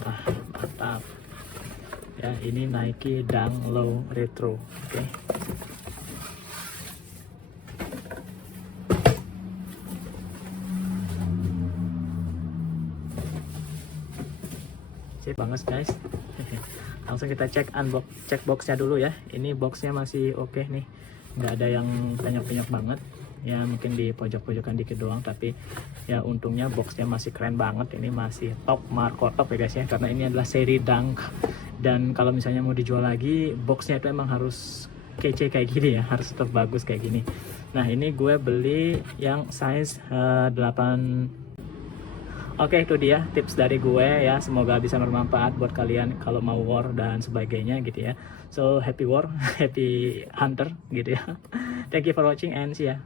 Nah, mantap. Ya, ini Nike Dunk Low Retro. Oke. Sip banget guys. Langsung kita cek boxnya dulu ya. Ini boxnya masih oke nih, nggak ada yang penyok-penyok banget ya, mungkin di pojok-pojokan dikit doang, tapi ya untungnya boxnya masih keren banget. Ini masih top, Marco top ya guys ya, karena ini adalah seri Dunk. Dan kalau misalnya mau dijual lagi, boxnya itu emang harus kece kayak gini ya, harus tetap bagus kayak gini. Nah, ini gue beli yang size 8. Oke, itu dia tips dari gue ya. Semoga bisa bermanfaat buat kalian kalau mau war dan sebagainya gitu ya. So, happy war, happy hunter gitu ya. Thank you for watching and see ya.